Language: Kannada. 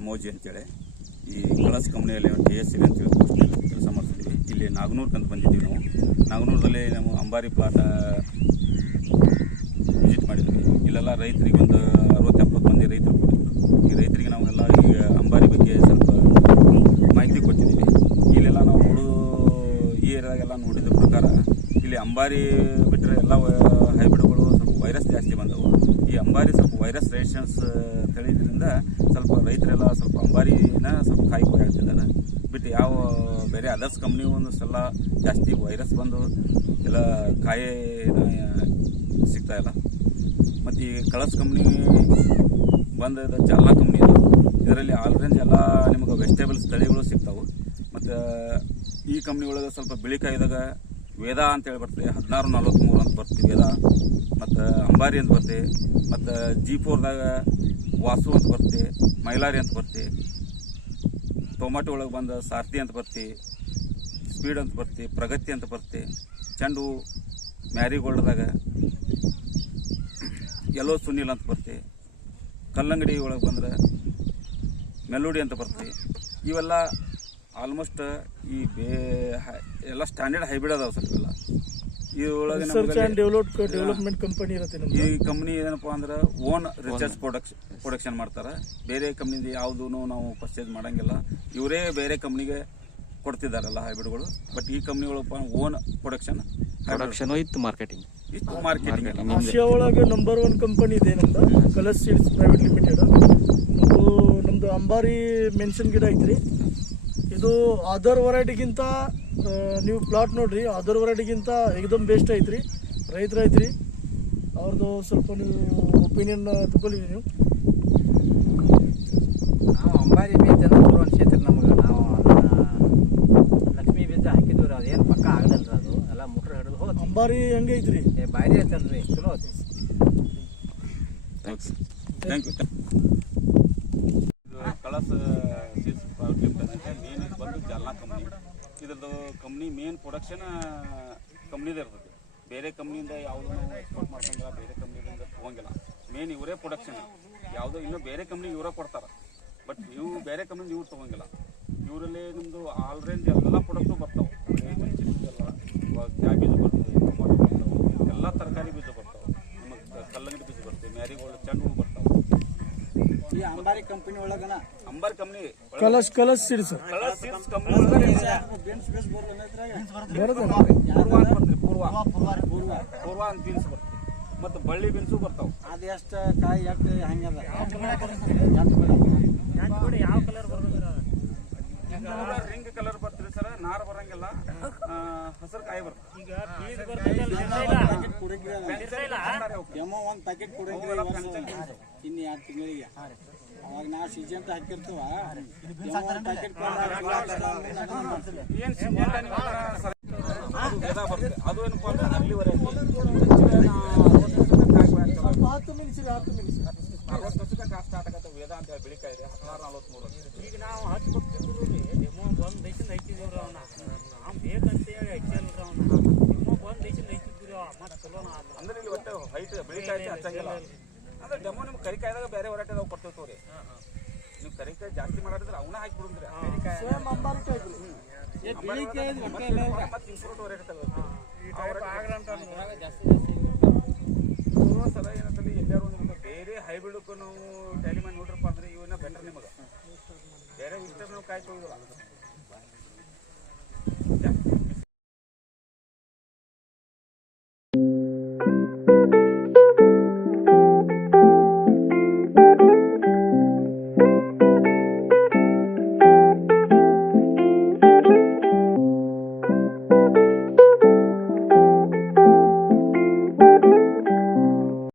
ಎಮೋಜಿ ಅಂತೇಳಿ ಈ ಕಳಸ್ ಕಂಪ್ನಿಯಲ್ಲಿ TSC ಅಂತೇಳಿ ಕೆಲಸ ಮಾಡ್ತಿದ್ವಿ. ಇಲ್ಲಿ ನಾಗನೂರ್ಗೆ ಅಂತ ಬಂದಿದ್ದೀವಿ ನಾವು. ನಾಗನೂರಲ್ಲಿ ನಾವು ಅಂಬಾರಿ ಪ್ಲಾಟ್ ವಿಸಿಟ್ ಮಾಡಿದ್ವಿ. ಇಲ್ಲೆಲ್ಲ ರೈತರಿಗೆ ಒಂದು 60-70 ಮಂದಿ ರೈತರು ಕೊಟ್ಟಿದ್ರು. ಈ ರೈತರಿಗೆ ನಾವೆಲ್ಲ ಈಗ ಅಂಬಾರಿ ಬಗ್ಗೆ ಸ್ವಲ್ಪ ಮಾಹಿತಿ ಕೊಟ್ಟಿದ್ದೀವಿ. ಇಲ್ಲೆಲ್ಲ ನಾವು ಈ ಏರಿಯಾದಾಗೆಲ್ಲ ನೋಡಿದ ಪ್ರಕಾರ ಇಲ್ಲಿ ಅಂಬಾರಿ ಬಿಟ್ಟರೆ ಎಲ್ಲ ಹೈಬ್ರಿಡ್ಗಳು ಸ್ವಲ್ಪ ವೈರಸ್ ಜಾಸ್ತಿ ಬಂದವು. ಈ ಅಂಬಾರಿ ಸ್ವಲ್ಪ ವೈರಸ್ ರೆಸಿಸ್ಟೆನ್ಸ್ ತಿಳಿದ್ರಿಂದ ಸ್ವಲ್ಪ ರೈತರೆಲ್ಲ ಸ್ವಲ್ಪ ಅಂಬಾರಿನ ಸ್ವಲ್ಪ ಕಾಯಿ ಆಗ್ತಿದ್ದಾರೆ. ಬಿಟ್ಟು ಯಾವ ಬೇರೆ ಅದರ್ಸ್ ಕಂಪ್ನಿ ಒಂದಷ್ಟೆಲ್ಲ ಜಾಸ್ತಿ ವೈರಸ್ ಬಂದು ಎಲ್ಲ ಕಾಯಿ ಸಿಗ್ತಾ ಇಲ್ಲ. ಮತ್ತು ಈ ಕಳಸ್ ಕಂಪ್ನಿ ಬಂದ ಜಾಲಾ ಕಂಪ್ನಿ ಅದು. ಇದರಲ್ಲಿ ಆಲ್ ರೇಂಜ್ ಎಲ್ಲ ನಿಮಗೆ ವೆಜಿಟೇಬಲ್ಸ್ ತಳಿಗಳು ಸಿಗ್ತಾವೆ. ಮತ್ತು ಈ ಕಂಪ್ನಿ ಒಳಗೆ ಸ್ವಲ್ಪ ಬಿಳಿ ಕಾಯಿದಾಗ ವೇದ ಅಂತೇಳಿ ಬರ್ತದೆ, 1643 ಅಂತ ಬರ್ತೀವಿ ವೇದ. ಮತ್ತು ಅಂಬಾರಿ ಅಂತ ಬರ್ತದೆ. ಮತ್ತು G4ದಾಗ ವಾಸು ಅಂತ ಬರ್ತೆ, ಮೈಲಾರಿ ಅಂತ ಬರ್ತೆ. ಟೊಮಾಟೊ ಒಳಗೆ ಬಂದ ಸಾರ್ಥಿ ಅಂತ ಬರ್ತಿ, ಸ್ಪೀಡ್ ಅಂತ ಬರ್ತಿ, ಪ್ರಗತಿ ಅಂತ ಬರ್ತೆ. ಚೆಂಡು ಮ್ಯಾರಿಗೋಲ್ಡ್ದಾಗ ಯೆಲ್ಲೋ ಸುನೀಲ್ ಅಂತ ಬರ್ತೆ. ಕಲ್ಲಂಗಡಿ ಒಳಗೆ ಬಂದ್ರೆ ಮೆಲೋಡಿ ಅಂತ ಬರ್ತೆ. ಇವೆಲ್ಲ ಆಲ್ಮೋಸ್ಟ್ ಈ ಎಲ್ಲ ಸ್ಟ್ಯಾಂಡರ್ಡ್ ಹೈಬ್ರಿಡ್ ಅದಾವೆ ಸರ್. ಇವೆಲ್ಲ ಈ ಒಳಗೆ ಡೆವಲಪ್ಮೆಂಟ್ ಕಂಪನಿ ಇರುತ್ತೆ. ಈ ಕಂಪ್ನಿ ಏನಪ್ಪ ಅಂದ್ರೆ ಓನ್ ರಿಸರ್ಚ್ ಪ್ರೊಡಕ್ಷನ್ ಮಾಡ್ತಾರೆ. ಬೇರೆ ಕಂಪ್ನಿದು ಯಾವುದೂ ನಾವು ಪರ್ಚೇಸ್ ಮಾಡಂಗಿಲ್ಲ. ಇವರೇ ಬೇರೆ ಕಂಪ್ನಿಗೆ ಕೊಡ್ತಿದ್ದಾರಲ್ಲ ಹೈಬ್ರಿಡ್ಗಳು. ಬಟ್ ಈ ಕಂಪ್ನಿಗಳು ಓನ್ ಪ್ರೊಡಕ್ಷನ್ ಇತ್ತು ಮಾರ್ಕೆಟಿಂಗ್ ಆಸಿಯಾ ಒಳಗೆ ನಂಬರ್ 1 ಕಂಪನಿ ಇದೆ ನಮ್ದು, ಕಲರ್ಸ್ ಸೀಡ್ಸ್ ಪ್ರೈವೇಟ್ ಲಿಮಿಟೆಡ್. ಮತ್ತು ನಮ್ದು ಅಂಬಾರಿ ಮೆನ್ಷನ್ ಗಿಡ ಐತ್ರಿ. ಇದು ಅದರ್ ವೆರೈಟಿಗಿಂತ ನೀವು ಪ್ಲಾಟ್ ನೋಡ್ರಿ, ಅದರ್ ವೆರೈಟಿಗಿಂತ ಏಕದಮ್ ಬೆಸ್ಟ್ ಐತ್ರಿ. ರೈತರ ಐತ್ರಿ, ಅವ್ರದ್ದು ಸ್ವಲ್ಪ ನೀವು ಒಪಿನಿಯನ್ ತಗೊಳ್ಳಿ. ನೀವು ನಾವು ಅಂಬಾರಿ ಬೀಜ ಅನ್ಸೈತ್ರಿ ನಮಗೆ. ನಾವು ಲಕ್ಷ್ಮೀ ಬೀಜ ಹಾಕಿದ್ವಿ ರೀ, ಅದೇನು ಪಕ್ಕ ಆಗಲಿಲ್ಲ. ಅದು ಎಲ್ಲ ಮುಟ್ರೆ ಹಿಡಿದು ಹೋದ್. ಅಂಬಾರಿ ಹೆಂಗೆ ಐತ್ರಿ? ಬಾರಿ ಐತಲ್ರಿ, ಚಲೋ ಐತಿ. Thank you. Kalash seeds private limited main ಇದು ಬಂದು ಜಾಲಾ ಕಂಪ್ನಿ. ಇದ್ರದ್ದು ಕಂಪ್ನಿ ಮೇನ್ ಪ್ರೊಡಕ್ಷನ್ ಕಂಪ್ನಿದೇ ಇರ್ತದೆ. ಬೇರೆ ಕಂಪ್ನಿಯಿಂದ ಯಾವುದೂ ನಾವು ಎಕ್ಸ್ಪೋರ್ಟ್ ಮಾಡ್ಕೊಂಗಿಲ್ಲ, ಬೇರೆ ಕಂಪ್ನಿಯಿಂದ ತೊಗೊಂಗಿಲ್ಲ. ಮೇನ್ ಇವರೇ ಪ್ರೊಡಕ್ಷನ್. ಯಾವುದೋ ಇನ್ನೂ ಬೇರೆ ಕಂಪ್ನಿ ಇವರೇ ಕೊಡ್ತಾರೆ. ಬಟ್ ಇವು ಬೇರೆ ಕಂಪ್ನಿ ಇವ್ರು ತೊಗೊಂಗಿಲ್ಲ. ಇವರಲ್ಲಿ ನಿಮ್ಮದು ಆಲ್ ರೇಂಜ್ ಎಲ್ಲ ಪ್ರಾಡಕ್ಟು ಬರ್ತಾವೆ. ಎಲ್ಲ ಕ್ಯಾಬೇಜ್ ಬರ್ತದೆ, ಟೊಮಾಟೊ ಬರ್ತಾವೆ, ಎಲ್ಲ ತರಕಾರಿ ಬೀಜ ಬರ್ತಾವೆ. ನಿಮಗೆ ಕಲ್ಲಂಗಡಿ ಬೀಜ ಬರ್ತದೆ, ಮ್ಯಾರಿಗೋಲ್ಡ್, ಚೆಂಡು ಹೂ ಬರ್ತಾವೆ. ಈ ಅಂಬಾರಿ ಕಂಪನಿ ಒಳಗನ ಅಂಬಾರಿ ಕಂಪ್ನಿ ಕಲರ್ಸ್ ಸೀಡ್ಸ್ ಕಂಪ್ನಿ ಪೂರ್ವ ಅಂತ ಬೀನ್ಸ್ ಬರ್ತದೆ. ಮತ್ತು ಬಳ್ಳಿ ಬೀನ್ಸು ಬರ್ತಾವೆ. ಅದು ಎಷ್ಟು ಕಾಯಿ ಎಷ್ಟು ಹಂಗದ ಯಾವ ಕಲರ್ ಬರ್ತದೆ? ರಿಂಗ್ ಕಲರ್ ಬರ್ತೀರಿ ಸರ್. ನಾರು ಬರಂಗಿಲ್ಲ, ಹಸಿರು ಕಾಯಿ ಬರ್ತದೆ. ಈಗ ಎಮೋ ಒಂದು ಪ್ಯಾಕೆಟ್ ಕೊಡಂಗಿಲ್ಲ ಇನ್ನು 2 ತಿಂಗಳಿಗೆ. ಅವಾಗ ನಾವು ಸೀಜನ್ ಹಾಕಿರ್ತೀವ. ಏನು ಸೀಜನ್ ಅದು ಏನಪ್ಪ ಅಂದ್ರೆ ಅಲ್ಲಿ ವರೆಗೆ 60 ವರ್ಷಕ್ಕೆ ಕಾಸ್ಟ್ ಸ್ಟಾರ್ಟ್ ಆಗತ್ತೆ. ವೇದ ಅಂತ ಹೇಳಿ ಬೆಳಿತಾ ಇದೆ 1643. ಈಗ ನಾವು 10 ಕೊಟ್ಟಿದ್ದೀವಿ. ಡೆಮೋ ಬಂದು ದೇಶದಿಂದ ಹಚ್ಚಿದ್ದೀವ್ರಿ. ಅವನ್ನ ನಾವು ಬೇಕಂತ ಹೇಳಿ ಹಚ್ಚಿಲ್ರಿ. ಅವನ್ನ ಡೆಮೋ ಬಂದು ದೇಶದಿಂದ ಹಚ್ಚಿದ್ದೀವಿ. ಮತ್ತೆ ಚಲೋನ ಅಂದ್ರೆ ಇಲ್ಲಿ ಒಟ್ಟು ಹೈಟ್ ಬೆಳಿತಾ ಇದೆ ಹಚ್ಚಂಗಿಲ್ಲ. ಅಂದ್ರೆ ಡೆಮೋ ನಿಮ್ಗೆ ಕರಿಕಾಯ್ದಾಗ ಬೇರೆ ವೆರೈಟಿ ಅದಾವ ಕೊಡ್ತೇವೆ ರೀ. ನೀವು ಕರಿಕಾಯಿ ಜಾಸ್ತಿ ಮಾಡಿದ್ರೆ ಅವನ್ನ ಹಾಕಿ ಬಿಡುದ್ರಿ. ಮತ್ತೆ ಇಂಪ್ರೂವ್ಡ್ ವೆರೈಟಿ ತಗೋತೀವಿ. ಸಲ ಏನಂತಲ್ಲಿ ಎಲ್ಲರೂ ನಿಮ್ಗೆ ಬೇರೆ ಹೈಬ್ರಿಡ್ಗೂ ನಾವು ಟ್ಯಾಲಿ ಮಾಡಿ ನೋಡ್ರಪ್ಪ ಅಂದ್ರೆ ಇವನ್ನ ಬೆಟರ್. ನಿಮಗೆ ಬೇರೆ ವಿಸ್ಟರ್ ನಾವು ಕಾಯಿ ಕೊಡೋದಿಲ್ಲ.